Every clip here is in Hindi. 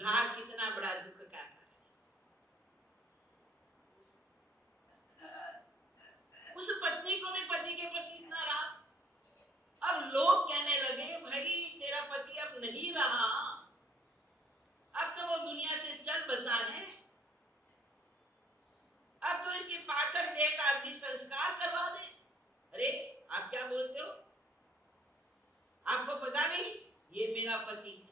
राग कितना बड़ा दुख का कारण है। उस पत्नी को भी पति के प्रति इतना राग। अब लोग कहने लगे भाई तेरा पति अब नहीं रहा, अब तो वो दुनिया से चल बसा है, अब तो इसके पार्थिव देह का अग्नि संस्कार करवा दे। अरे आप क्या बोलते हो? आपको पता नहीं ये मेरा पति है?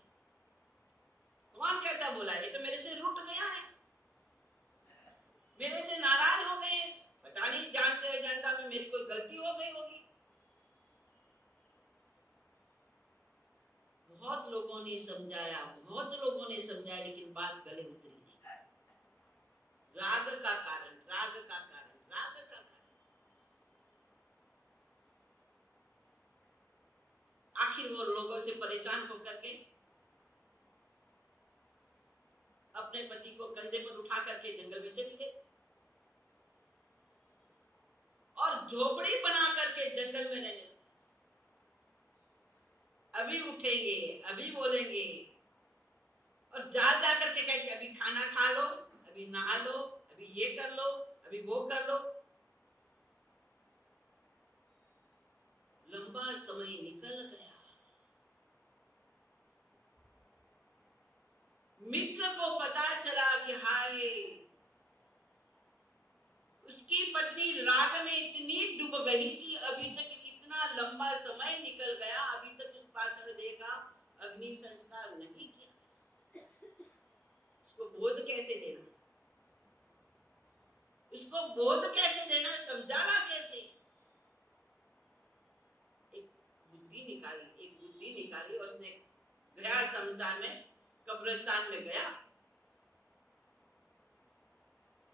कौन कहता बोला? ये तो मेरे से रूठ गया है, मेरे से नाराज हो गए, पता नहीं जानते अनजानता में मेरी कोई गलती हो गई होगी। बहुत लोगों ने समझाया, बहुत लोगों ने समझाया, लेकिन बात गले उतरी नहीं। राग का कारण, राग का कारण, राग का कारण। आखिर वो लोगों से परेशान होकर के अपने पति को कंधे पर उठा करके जंगल में चली गई और झोपड़ी बना करके जंगल में रहने लगी। अभी उठेंगे, अभी बोलेंगे, और जा करके कहती अभी खाना खा लो, अभी नहा लो, अभी ये कर लो, अभी वो कर लो। लंबा समय निकल गया। मित्र को पता चला कि हाय उसकी पत्नी राग में इतनी डूब गई कि अभी तक इतना लंबा समय निकल गया, अभी तक उस पात्र देह का अग्नि संस्कार नहीं किया। उसको बोध कैसे देना, उसको बोध कैसे देना, समझाना कैसे? एक बुद्धि निकाली और उसने गया शमशान में, कब्रिस्तान में गया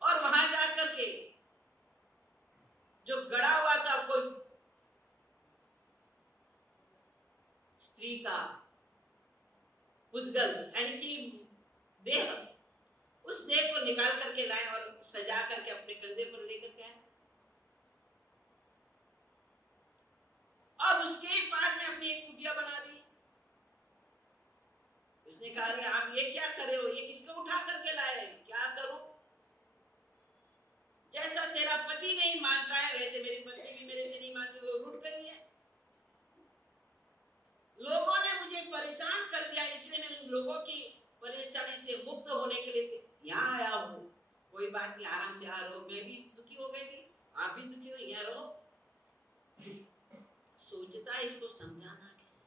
और वहां जाकर के जो गड़ा हुआ था कोई स्त्री का उद्गल यानी कि देह, उस देह को निकाल करके लाए और सजा करके अपने कंधे पर लेकर के आए। और उसके पास में अपनी एक कुटिया बना दी। उसने कहा आप ये क्या करे हो, ये किसको उठा करके लाए, क्या करूं? जैसा तेरा पति नहीं मानता है वैसे मेरी पत्नी भी मेरे से नहीं मानती, वो रूठ गई है। लोगों ने मुझे परेशान कर दिया, इसलिए मैं उन लोगों की परेशानी से मुक्त होने के लिए यहाँ आया हूँ। कोई बात नहीं, आराम से आ रहो, मैं भी दुखी हो गई थी, आप भी दुखी हो, यहाँ रहो। सोचता है इसको समझाना कैसे।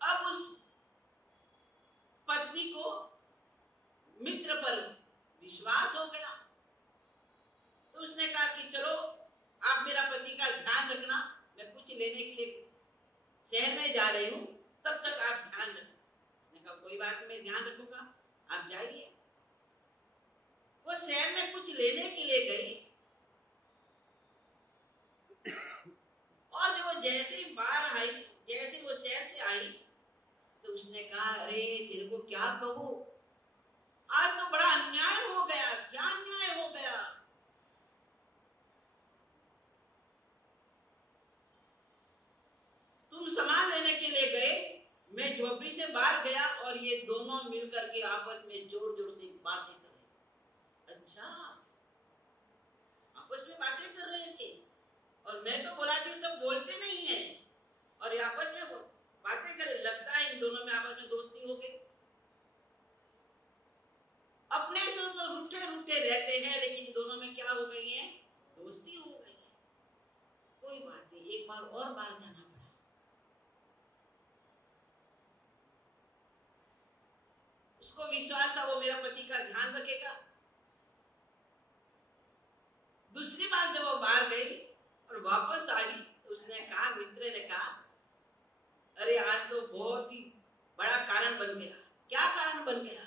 अब उस पत्नी को मित्र पर विश्वास हो गया तो उसने कहा कि चलो आप मेरा पति का ध्यान रखना, मैं कुछ लेने के लिए शहर में जा रही हूं, तब तक आप ध्यान रखना। मैंने कहा कोई बात नहीं, मैं ध्यान रखूंगा, आप जाइए। वो शहर में कुछ लेने के लिए गई और जो जैसे ही बाहर आई, जैसे वो शहर से आई तो उसने कहा अरे तेरे को क्या कहूं, आज तो बड़ा अन्याय हो गया। क्या अन्याय हो गया? तुम सामान लेने के लिए गए, मैं झोपड़ी से बाहर गया और ये दोनों मिलकर के आपस में जोर जोर से बातें कर रहे। अच्छा, आपस में बातें कर रहे थे और मैं तो बोला थी तो बोलते नहीं है, और ये आपस में बातें कर। लगता है इन दोनों में आपस में दोस्ती हो गई। अपने से तो रूठे रूठे रहते हैं, लेकिन दोनों में क्या हो गई है? दोस्ती हो गई है। कोई बात नहीं, एक बार और बाहर जाना पड़ा। उसको विश्वास था वो मेरा पति का ध्यान रखेगा। दूसरी बार जब वो बाहर गई और वापस आई तो उसने कहा, मित्र ने कहा अरे आज तो बहुत ही बड़ा कारण बन गया। क्या कारण बन गया?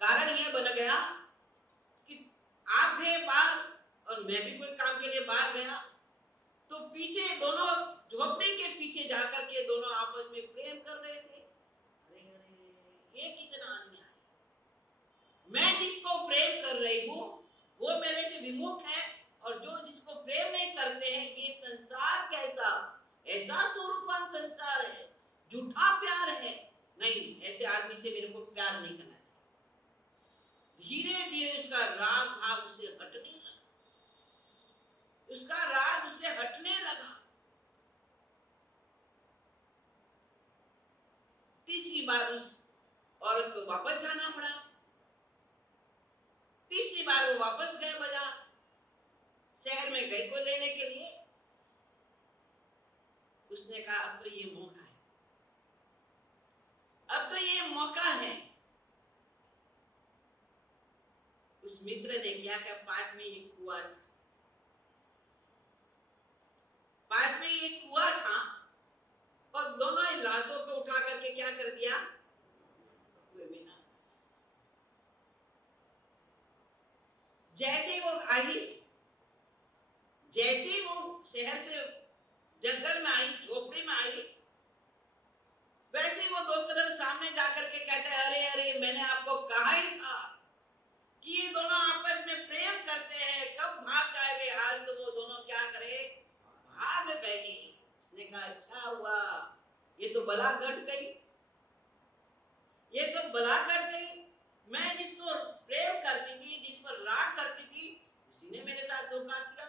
कारण यह बन गया कि आप गए बाहर और मैं भी कोई काम के लिए बाहर गया, तो पीछे दोनों झोपड़ी के पीछे जाकर के दोनों आपस में प्रेम कर रहे थे। अरे अरे ये कितना अन्याय। मैं जिसको प्रेम कर रही हूँ वो मेरे से विमुख है, और जो जिसको प्रेम नहीं करते हैं, ये संसार कैसा, ऐसा स्वरूपवान संसार है। झूठा प्यार है, नहीं, ऐसे आदमी से मेरे को प्यार नहीं करना चाहिए। धीरे धीरे उसका राग भाव उससे हटने लगा, उसका राग उससे हटने लगा। तीसरी बार उस औरत को वापस जाना पड़ा। तीसरी बार वो वापस गए बाजार, शहर में गाय को लेने के लिए। उसने कहा अब तो ये मौका है, अब तो ये मौका है। उस मित्र ने क्या किया, पास में एक कुआं था, पास में एक कुआं था, और दोनों ही लाशों को उठा करके क्या कर दिया, कुएं में ना। जैसे वो आई, जैसे वो शहर से जंगल में आई, झोपड़ी में आई, वैसे वो 2 कदम सामने जाकर के कहते हैं, अरे अरे मैंने आपको कहा ही था कि ये दोनों आपस में प्रेम करते हैं, कब भाग जाएंगे। आज तो वो दोनों क्या करे, भाग गए। उसने कहा अच्छा हुआ, ये तो बला घट गई, ये तो बला घट गई। मैं जिसको प्रेम करती थी, जिस पर राग करती थी, उसी ने मेरे साथ धोखा किया।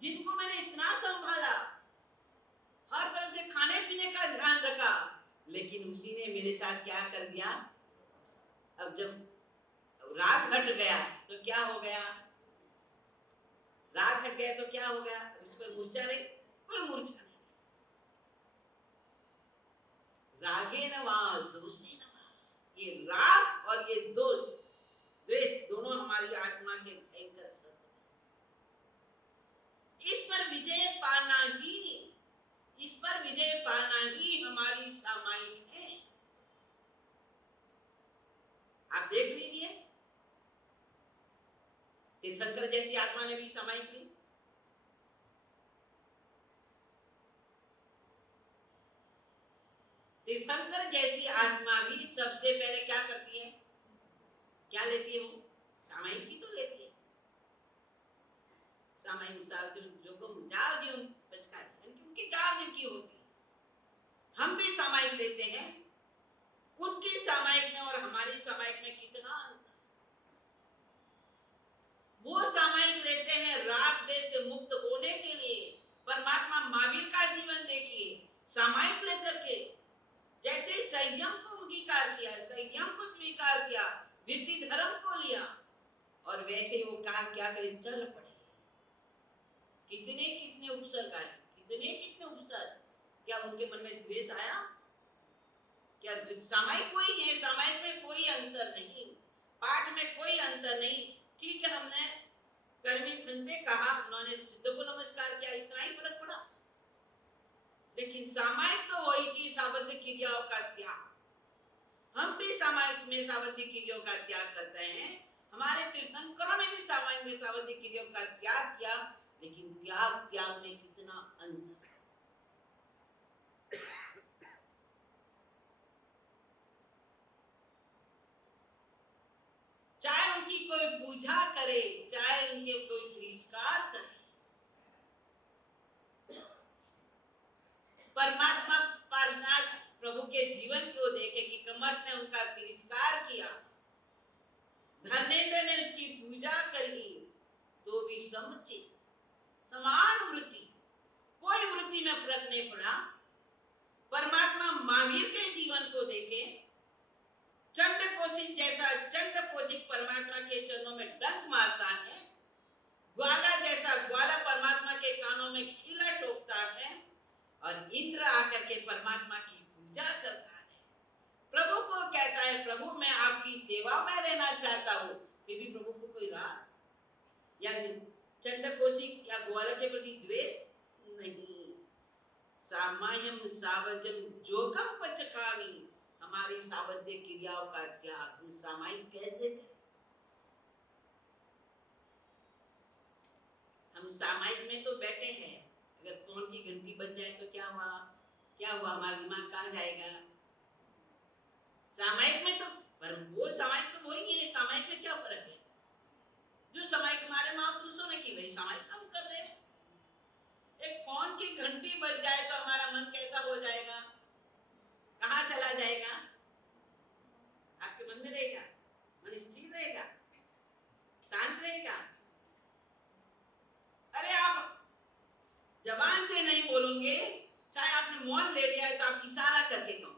जिनको मैंने इतना संभाला, हर तरह से खाने पीने का ध्यान रखा, लेकिन उसी ने मेरे साथ क्या कर दिया। अब जब राग हट गया तो क्या हो गया, राग हट गया तो क्या हो गया, उस पर मूर्छा नहीं, कोई मूर्छा नहीं। रागे नवा दोषे नवा, ये राग और ये दोष द्वेष दोनों हमारी आत्मा के भयंकर शत्रु। इस पर विजय पाना ही, इस पर विजय पाना ही हमारी सामायिक है। आप देख लीजिए, तीर्थंकर जैसी आत्मा ने भी सामायिक ली। तीर्थंकर जैसी आत्मा भी सबसे पहले क्या करती है, क्या लेती है, वो सामायिक ही तो लेती है। सामायिक जोगम जार जीवन बचका, उनकी जार की होती है। हम भी सामायिक लेते हैं, उनकी सामायिक में और हमारी सामायिक में कितना अंतर। वो सामायिक लेते हैं राग देश से मुक्त होने के लिए। परमात्मा महावीर का जीवन देखिए, सामायिक लेकर के जैसे संयम को अंगीकार किया, संयम को स्वीकार किया, वृत्ति धर्म को लिया, और वैसे वो कहा क्या करे, चल पड़े। कितने कितने उपसर्ग आए, कितने कितने उपसर्ग। क्या उनके मन में द्वेष आया, क्या सामायिक कोई है, सामायिक में कोई अंतर नहीं, पाठ में कोई अंतर नहीं। ठीक है, हमने कर्मी फंदे कहा, उन्होंने सिद्ध को नमस्कार किया, इतना ही फर्क पड़ा। लेकिन सामायिक तो वही थी, साबद्ध क्रियाओं का त्याग। हम भी सामायिक में साबद्ध क्रियाओं का त्याग करते हैं, हमारे तीर्थंकरों ने भी सामायिक में साबद्ध क्रियाओं का त्याग किया, लेकिन त्याग में कितना अंतर। चाहे उनकी कोई पूजा करे, चाहे उनके कोई तिरस्कार करे, परमात्मा पारनाथ प्रभु के जीवन को देखे कि कमठ ने उनका तिरस्कार किया, धर्मेंद्र ने उसकी पूजा करी, तो भी समुचित समान वृत्ति, कोई वृत्ति में फर्क नहीं पड़ा। परमात्मा महावीर के जीवन को देखे, चंड कोशिक जैसा चंड कोशिक परमात्मा के चरणों में डंक मारता है, ग्वाला जैसा ग्वाला परमात्मा के कानों में खिला ठोकता है, और इंद्र आकर के परमात्मा की पूजा करता है। प्रभु को कहता है, प्रभु मैं आपकी सेवा में रहना चाहता हूँ, फिर भी प्रभु को कोई राग या चंड कोशिक या ग्वाला के प्रति द्वेष नहीं। सामायम सावजम जोगम पचकामी, हमारी साबद्ध क्रियाओं का त्याग हम सामायिक कैसे करें। हम सामायिक में तो बैठे हैं, अगर फोन की घंटी बज जाए तो क्या हुआ, क्या हुआ, हमारा दिमाग कहाँ जाएगा। सामायिक में तो, पर वो सामायिक तो वही है, सामायिक में क्या फर्क है। जो सामायिक हमारे महापुरुषों ने की, वही सामायिक हम कर रहे हैं। ले लिया है तो आप इशारा करके कहोगे।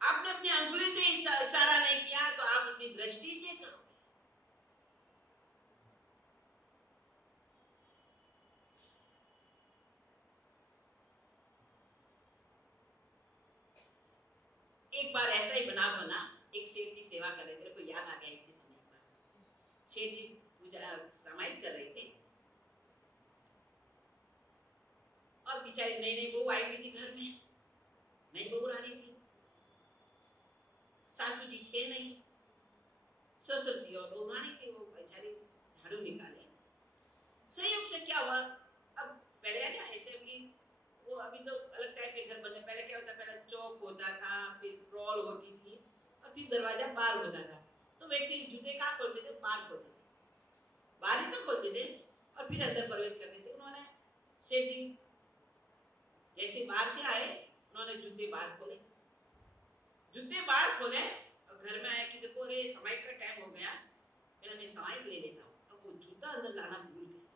आपने अपनी अंगुली से इशारा नहीं किया तो आप अपनी दृष्टि से करोगे। एक बार ऐसा ही बना एक सेठ की सेवा कर रहे, मेरे को याद आ गया इसी समय पर। सेठ जी पूजा समाहित कर रहे थे और बेचारी नई नई बहू आई हुई थी घर में, नई बहू रानी थी, सासू जी थे नहीं, ससुर जी और बहू रानी थी। वो बेचारी झाड़ू निकाले, संयोग से क्या हुआ, अब पहले है ना ऐसे भी वो अभी तो अलग टाइप के घर बने, पहले क्या होता, पहले चौक होता था, फिर क्रॉल होती थी और फिर दरवाजा बार होता था। तो व्यक्ति जूते कहाँ खोलते थे, बाहर खोलते थे, बाहर ही तो खोलते थे और फिर अंदर प्रवेश करते थे। उन्होंने सेठ जी जैसे बाहर से आए, उन्होंने जूते बाहर खोले, जूते बाहर खोले और घर में आया कि देखो रे समाई का टाइम हो गया, पहले मैं समाई ले लेता हूँ। अब वो जूता अंदर लाना भूल गए,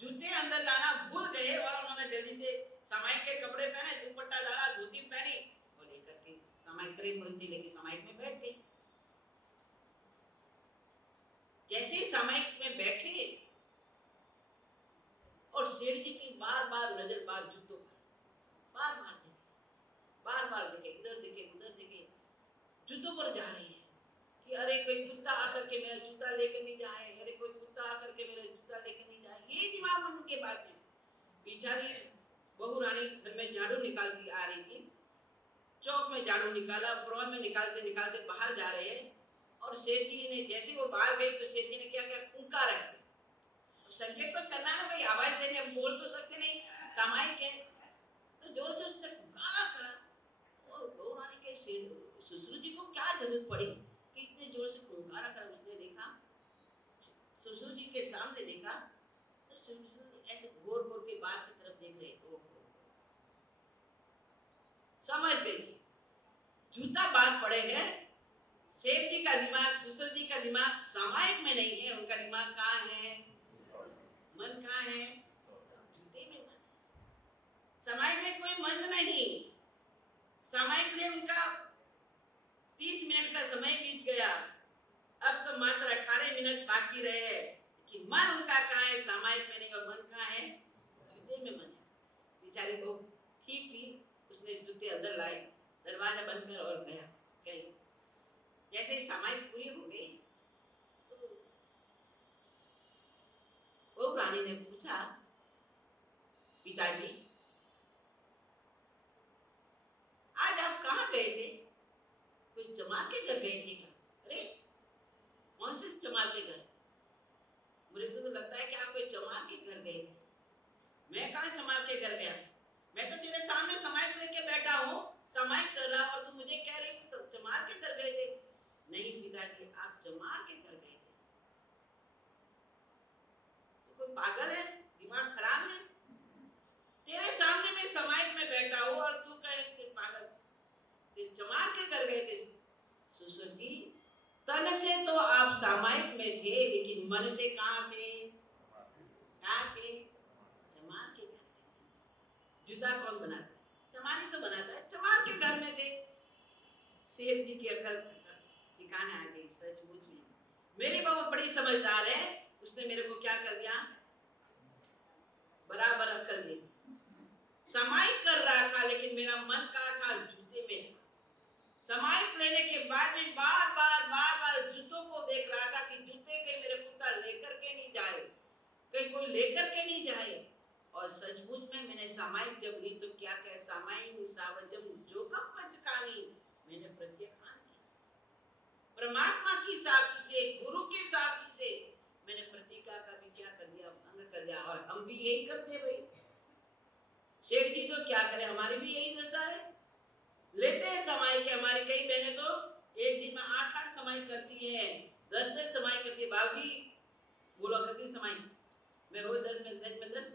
जूते अंदर लाना भूल गए और उन्होंने जल्दी से समाई के कपड़े पहने, दुपट्टा डाला, धोती पहनी और लेकर के समाई करीब मुंदी लेके समाई में बैठ गए। जैसे ही समाई में बैठे और सेठ जी की बार बार नजर बार जूतों पर, बार बार देखे, इधर देखे उधर देखे, जूतों पर जा रही है कि अरे कोई कुत्ता आकर के मेरा जूता लेके नहीं जाए, अरे कोई कुत्ता आकर के मेरा जूता लेके नहीं जाए, ये दिमाग में उनके बात है। बेचारी बहू रानी घर में झाड़ू निकालती आ रही थी, चौक में झाड़ू निकाला, ब्रॉन में निकालते निकालते बाहर जा रहे हैं और सेठ जी ने जैसे वो बाहर गई तो सेठ जी ने क्या किया, कुंका रख दिया। संकेत तो करना है ना भाई, आवाज देने, हम बोल तो सकते नहीं, सामायिक है, तो जोर से उसने कुंकारा करा और बहू रानी के ससुर जी को क्या जरूरत पड़ी कि इतने जोर से कुंकारा करा। उसने देखा, ससुर जी के सामने देखा तो ससुर ऐसे घोर घोर के बाहर की तरफ देख रहे, तो समझ गई जूता बाहर पड़े हैं। सेठ जी का दिमाग, ससुर जी का दिमाग सामायिक में नहीं है, उनका दिमाग कहाँ है, मन कहाँ है, जूते में मन। सामायिक में कोई मन नहीं, सामायिक ने उनका 30 मिनट का समय बीत गया, अब तो मात्र 18 मिनट बाकी रहे हैं कि मन उनका कहाँ है, सामायिक में नहीं, और मन कहाँ है, जूते में मन है। बेचारी बहू ठीक थी, उसने जूते अंदर लाए, दरवाजा बंद कर और गया गई। जैसे ही सामायिक पूरी हो गई तो वो रानी ने पूछा, पिताजी आज आप कहाँ गए थे, कुछ चमार के घर गए थे क्या? अरे कौन से चमार के घर? मुझे तो लगता है कि आप कोई चमार के घर गए थे। मैं कहाँ चमार के घर गया, मैं तो तेरे सामने समाई लेके बैठा हूँ, समाई कर रहा, और तू मुझे कह रही कि चमार के घर गए थे। नहीं पिताजी, आप चमार के घर गए थे। तो कोई पागल है, दिमाग खराब है? तेरे सामने मैं समाई में बैठा हूँ और तू कहे कि पागल, चमार के घर गए थे। ससुर जी, तन से तो आप सामायिक में थे, लेकिन मन से कहाँ थे, कहाँ थे, चमार के घर में। जुदा कौन बनाता है, चमार ही तो बनाता है, चमार के घर में थे। सेठ जी की अकल ठिकाने आ गई। सचमुच में मेरी बहू बड़ी समझदार है, उसने मेरे को क्या कर दिया, बराबर अकल दी। समायिक कर रहा था लेकिन मेरा मन कहाँ था, जूते में था। समायिक लेने के बाद में बार बार जूतों को देख रहा था कि जूते के मेरे कुत्ता लेकर के नहीं जाए, कहीं कोई लेकर के नहीं जाए। और सचमुच में मैंने समायिक जब ली तो क्या कह, सामायिक सावजम जो कब पंचकामी, मैंने प्रत्यक्षान किया, परमात्मा की साक्षी से, गुरु के साक्षी से मैंने प्रतिज्ञा का भी क्या कर दिया, भंग कर दिया। और हम भी यही करते भाई। सेठ जी तो क्या करें, हमारी भी यही दशा है, लेते हैं समाई के। हमारी कई बहनें तो एक दिन में 8 समाई करती है, 10 समाई करती है। बाबूजी बोला करती समाई, मैं रोज 10 मिनट में 10